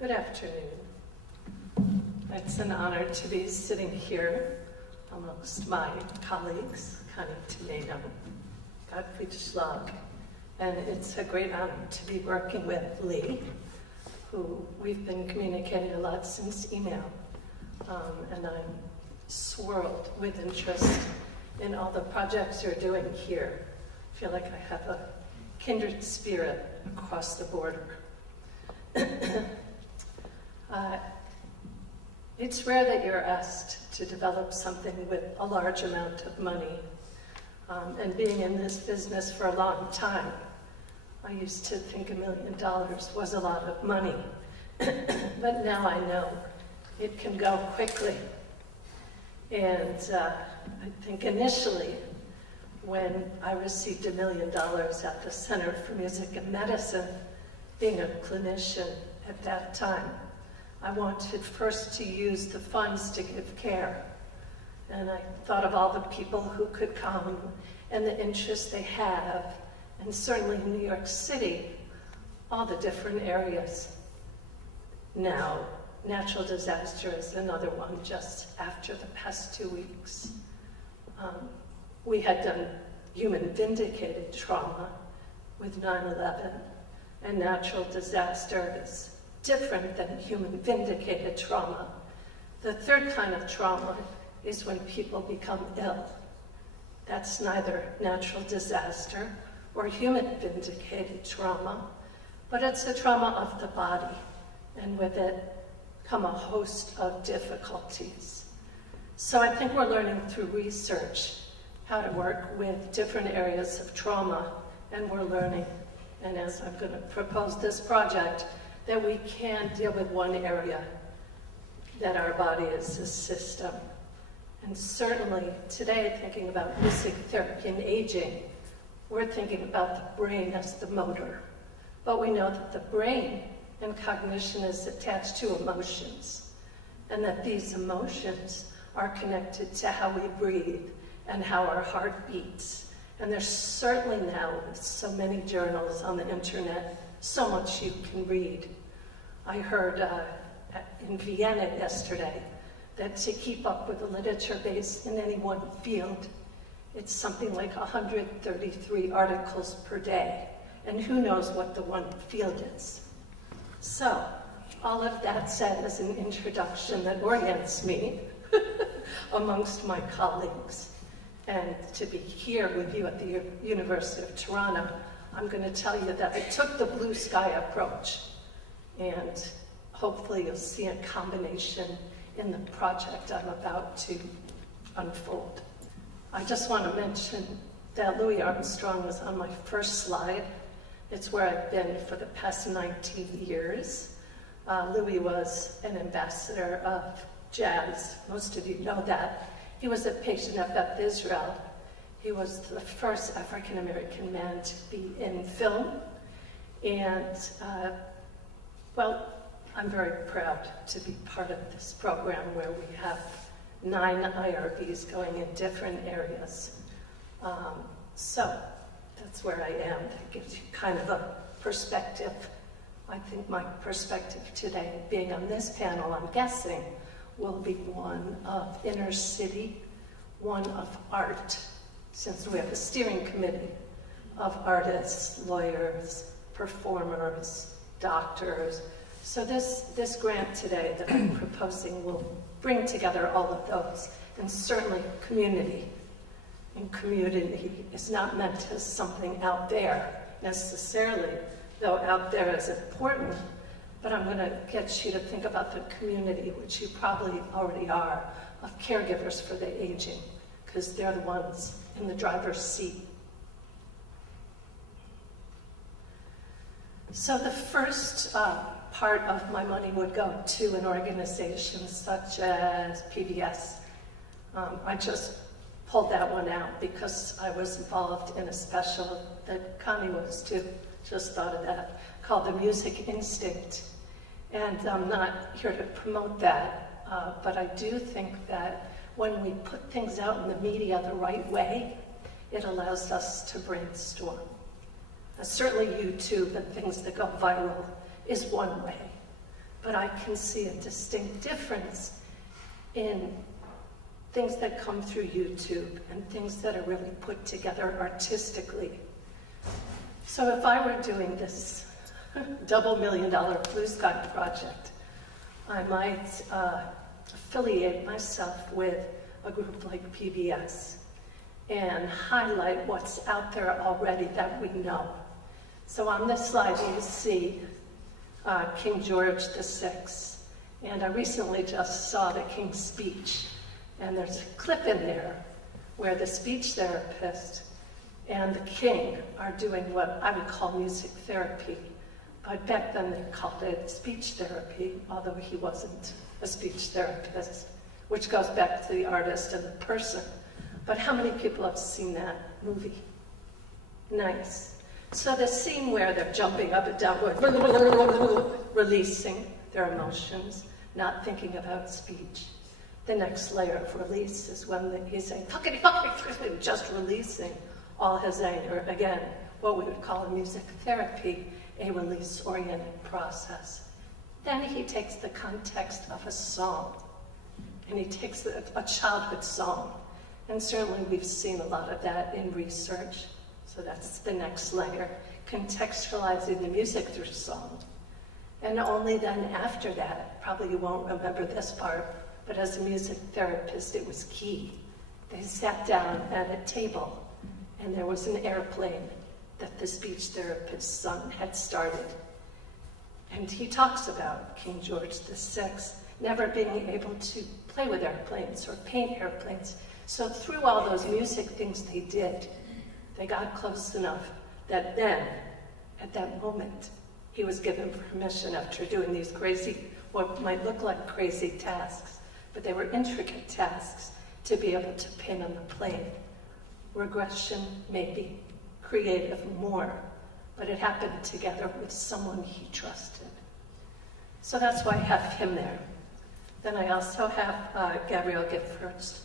Good afternoon. It's an honor to be sitting here amongst my colleagues, Connie Tomato, Gottfried Schlag, and it's a great honor to be working with Lee, who we've been communicating a lot since email, and I'm swirled with interest in all the projects you're doing here. I feel like I have a kindred spirit across the border. It's rare that you're asked to develop something with a large amount of money. And being in this business for a long time, I used to think $1 million was a lot of money. But now I know it can go quickly. And I think initially, when I received $1 million at the Center for Music and Medicine, being a clinician at that time, I wanted first to use the funds to give care. And I thought of all the people who could come and the interest they have, and certainly in New York City, all the different areas. Now, natural disaster is another one just after the past 2 weeks. We had done human vindicated trauma with 9/11, and natural disaster is different than human vindicated trauma. The third kind of trauma is when people become ill. That's neither natural disaster or human vindicated trauma, but it's a trauma of the body, and with it come a host of difficulties. So I think we're learning through research how to work with different areas of trauma, and we're learning, and as I'm going to propose this project, that we can deal with one area, that our body is a system. And certainly today, thinking about music therapy and aging, we're thinking about the brain as the motor. But we know that the brain and cognition is attached to emotions, and that these emotions are connected to how we breathe and how our heart beats. And there's certainly now, with so many journals on the internet, so much you can read. I heard in Vienna yesterday that to keep up with the literature base in any one field, it's something like 133 articles per day. And who knows what the one field is. So, all of that said as an introduction that orients me amongst my colleagues. And to be here with you at the University of Toronto, I'm going to tell you that I took the blue sky approach. And hopefully you'll see a combination in the project I'm about to unfold. I just want to mention that Louis Armstrong was on my first slide. It's where I've been for the past 19 years. Louis was an ambassador of jazz. Most of you know that. He was a patient of Beth Israel. He was the first African-American man to be in film. And well, I'm very proud to be part of this program where we have 9 IRBs going in different areas. So that's where I am. That gives you kind of a perspective. I think my perspective today, being on this panel, I'm guessing, will be one of inner city, one of art, since we have a steering committee of artists, lawyers, performers, doctors. So this grant today that I'm proposing will bring together all of those, and certainly community. And community is not meant as something out there necessarily, though out there is important, but I'm going to get you to think about the community, which you probably already are, of caregivers for the aging, because they're the ones in the driver's seat. So the first part of my money would go to an organization such as PBS. I just pulled that one out because I was involved in a special that Connie was too, just thought of that, called The Music Instinct. And I'm not here to promote that, but I do think that when we put things out in the media the right way, it allows us to brainstorm. Certainly YouTube and things that go viral is one way. but I can see a distinct difference in things that come through YouTube and things that are really put together artistically. So if I were doing this double $1 million Blue Sky project, I might affiliate myself with a group like PBS and highlight what's out there already that we know. So on this slide you see King George VI, and I recently just saw the King's speech, and there's a clip in there where the speech therapist and the King are doing what I would call music therapy. But back then they called it speech therapy, although he wasn't a speech therapist, which goes back to the artist and the person. But how many people have seen that movie? Nice. So the scene where they're jumping up and down, releasing their emotions, not thinking about speech. The next layer of release is when he's saying, just releasing all his anger. Again, what we would call in music therapy, a release-oriented process. Then he takes the context of a song, and he takes a childhood song. And certainly we've seen a lot of that in research. So that's the next layer, contextualizing the music through song. And only then after that, probably you won't remember this part, but as a music therapist, it was key. They sat down at a table, and there was an airplane that the speech therapist's son had started. And he talks about King George VI never being able to play with airplanes or paint airplanes. So through all those music things they did, they got close enough that then, at that moment, he was given permission after doing these crazy, what might look like crazy tasks, but they were intricate tasks, to be able to paint on the plane. Regression, maybe, creative, more, but it happened together with someone he trusted. So that's why I have him there. Then I also have Gabrielle Giffords.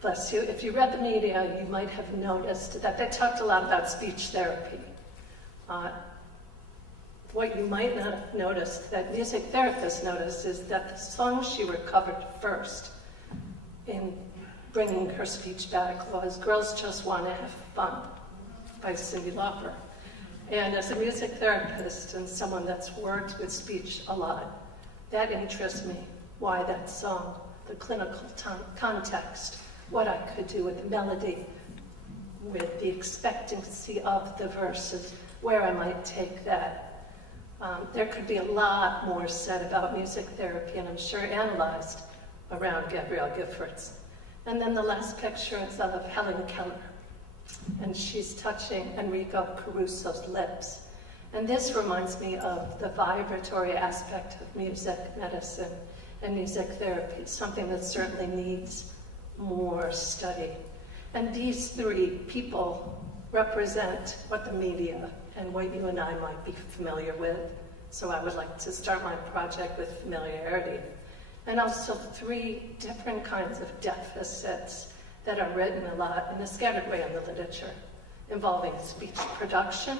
Bless you. If you read the media, you might have noticed that they talked a lot about speech therapy. What you might not have noticed, that music therapists noticed, is that the song she recovered first in bringing her speech back was Girls Just Want to Have Fun by Cyndi Lauper. And as a music therapist and someone that's worked with speech a lot, that interests me, why that song, the clinical context, what I could do with the melody, with the expectancy of the verses, where I might take that. There could be a lot more said about music therapy, and I'm sure analyzed around Gabrielle Giffords. And then the last picture is of Helen Keller, and she's touching Enrico Caruso's lips. And this reminds me of the vibratory aspect of music medicine and music therapy, something that certainly needs more study. And these three people represent what the media and what you and I might be familiar with. So I would like to start my project with familiarity. And also three different kinds of deficits that are written a lot in a scattered way in the literature, involving speech production,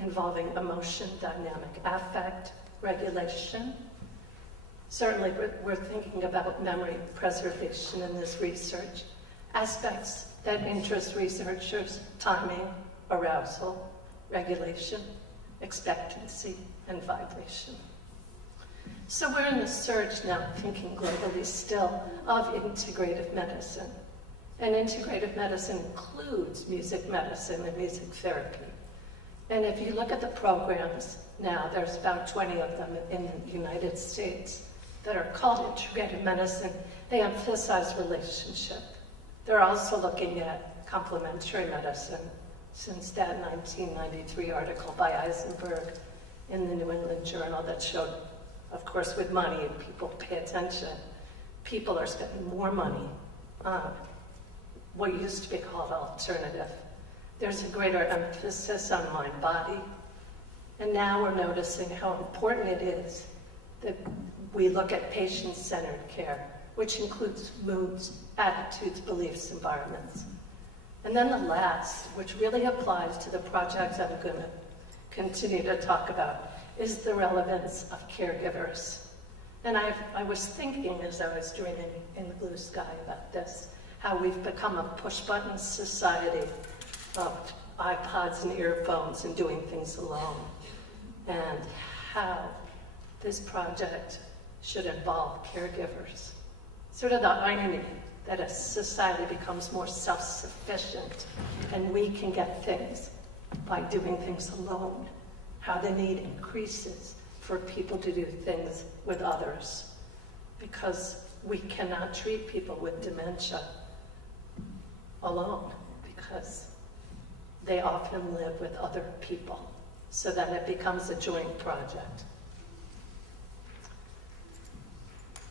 involving emotion, dynamic affect, regulation. Certainly we're thinking about memory preservation in this research, aspects that interest researchers: timing, arousal, regulation, expectancy, and vibration. So we're in the surge now, thinking globally still, of integrative medicine. And integrative medicine includes music medicine and music therapy. And if you look at the programs now, there's about 20 of them in the United States that are called integrative medicine. They emphasize relationship. They're also looking at complementary medicine, since that 1993 article by Eisenberg in the New England Journal that showed, of course, with money, and people pay attention, people are spending more money on what used to be called alternative. There's a greater emphasis on mind-body, and now we're noticing how important it is that we look at patient-centered care, which includes moods, attitudes, beliefs, environments. And then the last, which really applies to the project I'm going to continue to talk about, is the relevance of caregivers. And I was thinking as I was dreaming in the blue sky about this, how we've become a push-button society of iPods and earphones and doing things alone, and how this project should involve caregivers. Sort of the irony that a society becomes more self-sufficient and we can get things by doing things alone, how the need increases for people to do things with others, because we cannot treat people with dementia alone, because they often live with other people, so that it becomes a joint project.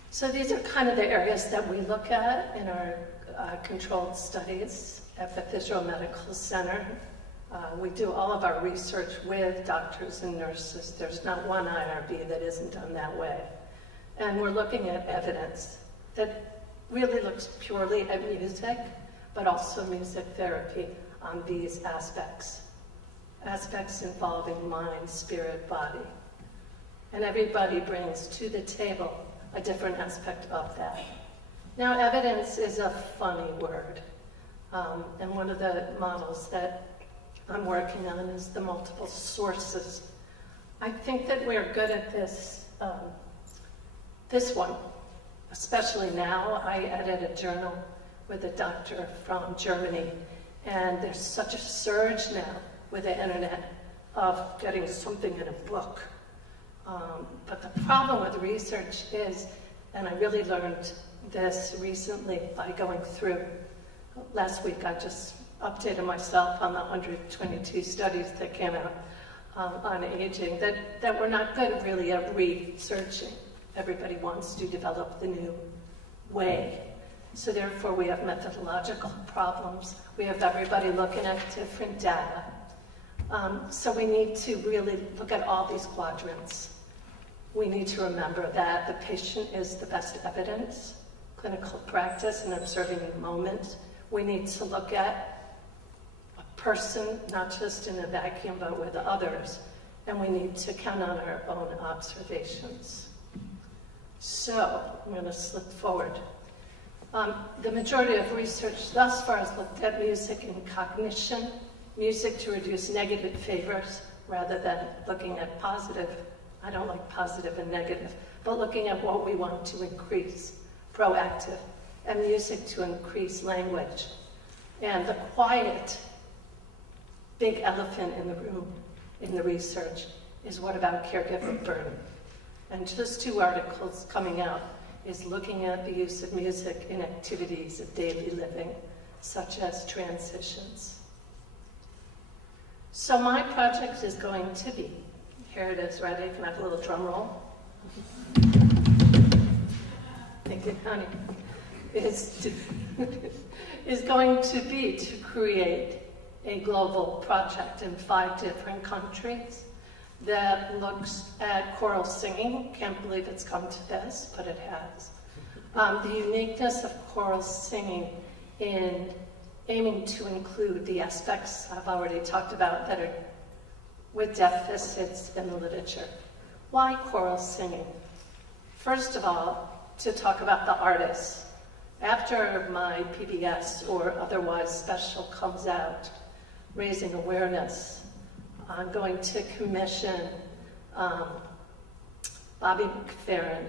So these are kind of the areas that we look at in our controlled studies at the Visual Medical Center. We do all of our research with doctors and nurses. There's not one IRB that isn't done that way. And we're looking at evidence that really looks purely at music, but also music therapy on these aspects involving mind, spirit, body. And everybody brings to the table a different aspect of that. Now, evidence is a funny word, and one of the models that I'm working on is the multiple sources. I think that we're good at this, this one, especially now. I edit a journal with a doctor from Germany, and there's such a surge now with the internet of getting something in a book. But the problem with research is, and I really learned this recently by going through, last week I just updated myself on the 122 studies that came out on aging, that we're not good really at researching. Everybody wants to develop the new way. So therefore we have methodological problems. We have everybody looking at different data. So we need to really look at all these quadrants. We need to remember that the patient is the best evidence, clinical practice, and observing the moment. We need to look at a person, not just in a vacuum, but with others. And we need to count on our own observations. So I'm going to slip forward. The majority of research thus far has looked at music and cognition, music to reduce negative favors rather than looking at positive. I don't like positive and negative, but looking at what we want to increase, proactive, and music to increase language. And the quiet, big elephant in the room in the research is what about caregiver burden? And just 2 articles coming out is looking at the use of music in activities of daily living, such as transitions. So my project is going to be, here it is, ready? Can I have a little drum roll? Thank you, honey. Is going to be to create a global project in 5 different countries that looks at choral singing. Can't believe it's come to this, but it has. The uniqueness of choral singing in aiming to include the aspects I've already talked about that are with deficits in the literature. Why choral singing? First of all, to talk about the artists. After my PBS or otherwise special comes out, raising awareness, I'm going to commission Bobby McFerrin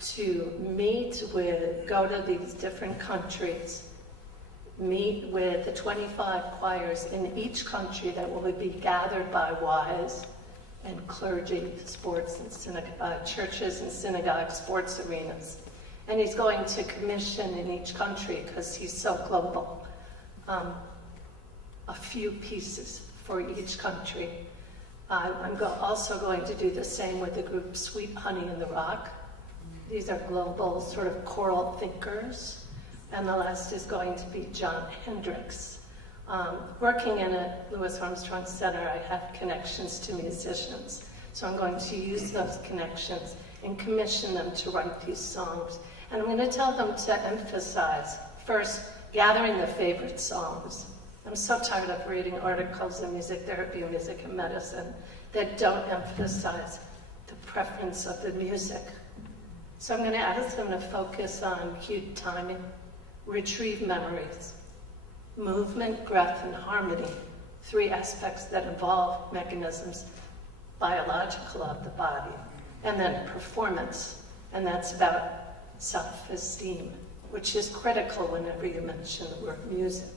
to go to these different countries, meet with the 25 choirs in each country that will be gathered by wise and clergy, sports and churches and synagogues, sports arenas. And he's going to commission in each country, because he's so global, a few pieces for each country. I'm also going to do the same with the group Sweet Honey in the Rock. These are global sort of choral thinkers. And the last is going to be John Hendricks. Working in a Louis Armstrong Center, I have connections to musicians. So I'm going to use those connections and commission them to write these songs. And I'm going to tell them to emphasize, first, gathering their favorite songs. I'm so tired of reading articles in music therapy, music and medicine, that don't emphasize the preference of the music. So I'm going to ask them to focus on cued timing, retrieve memories, movement, breath, and harmony, 3 aspects that involve mechanisms biological of the body, and then performance, and that's about self-esteem, which is critical whenever you mention the word music.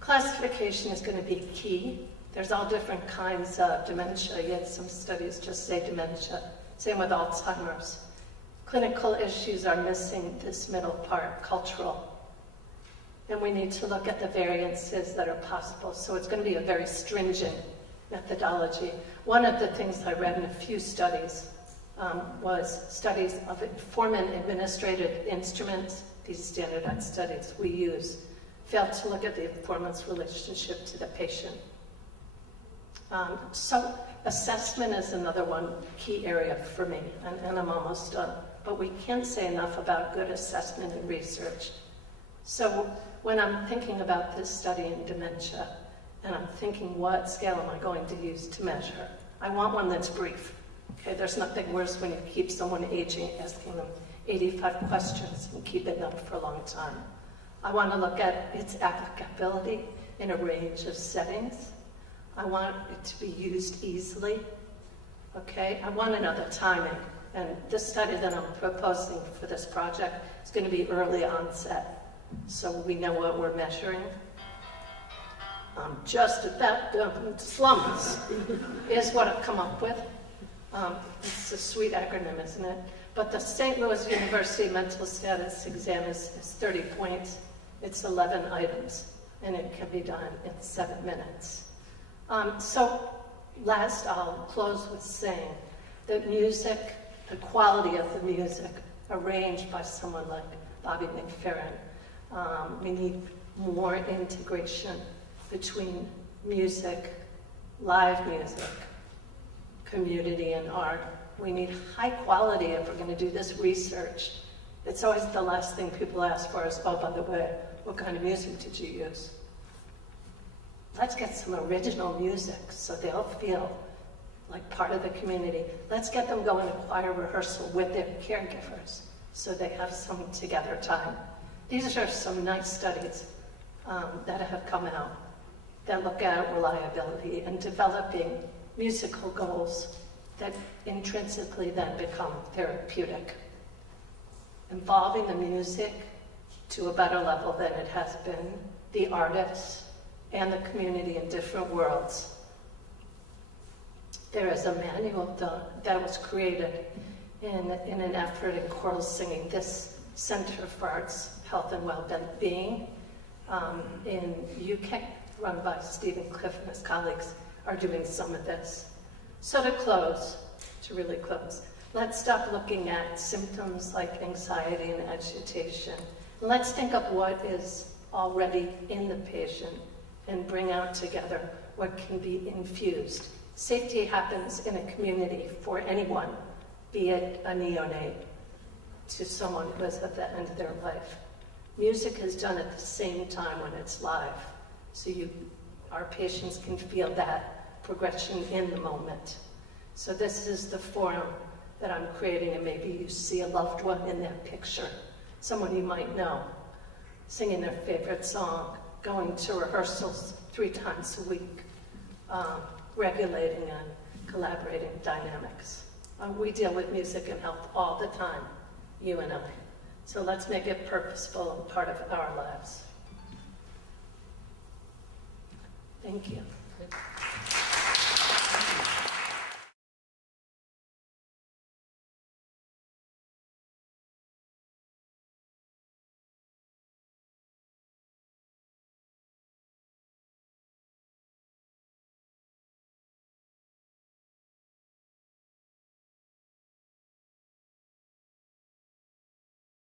Classification is going to be key. There's all different kinds of dementia, yet some studies just say dementia. Same with Alzheimer's. Clinical issues are missing this middle part, cultural. And we need to look at the variances that are possible. So it's going to be a very stringent methodology. One of the things I read in a few studies was studies of informant-administrated instruments. These standardized studies we use failed to look at the performance relationship to the patient. So assessment is another one key area for me, and I'm almost done. But we can't say enough about good assessment and research. So when I'm thinking about this study in dementia, and I'm thinking what scale am I going to use to measure, I want one that's brief. Okay, there's nothing worse when you keep someone aging, asking them 85 questions and keeping them for a long time. I want to look at its applicability in a range of settings. I want it to be used easily. Okay, I want another timing. And this study that I'm proposing for this project is going to be early onset, so we know what we're measuring. Just about slums is what I've come up with. It's a sweet acronym, isn't it? But the St. Louis University mental status exam is 30 points. It's 11 items, and it can be done in 7 minutes. So last, I'll close with saying that music, the quality of the music, arranged by someone like Bobby McFerrin, we need more integration between music, live music, community, and art. We need high quality if we're going to do this research. It's always the last thing people ask for is, oh, by the way, what kind of music did you use? Let's get some original music so they'll feel like part of the community. Let's get them going to choir rehearsal with their caregivers so they have some together time. These are some nice studies that have come out that look at reliability and developing musical goals that intrinsically then become therapeutic. Involving the music to a better level than it has been, the artists, and the community in different worlds. There is a manual that was created in an effort in choral singing. This Center for Arts, Health and Well-Being in UK, run by Stephen Cliff and his colleagues, are doing some of this. So to really close, let's stop looking at symptoms like anxiety and agitation. And let's think of what is already in the patient and bring out together what can be infused. Safety happens in a community for anyone, be it a neonate to someone who is at the end of their life. Music is done at the same time when it's live, so our patients can feel that progression in the moment. So this is the forum that I'm creating, and maybe you see a loved one in that picture, someone you might know, singing their favorite song, going to rehearsals 3 times a week, regulating and collaborating dynamics. We deal with music and health all the time, you and I. So let's make it purposeful and part of our lives. Thank you.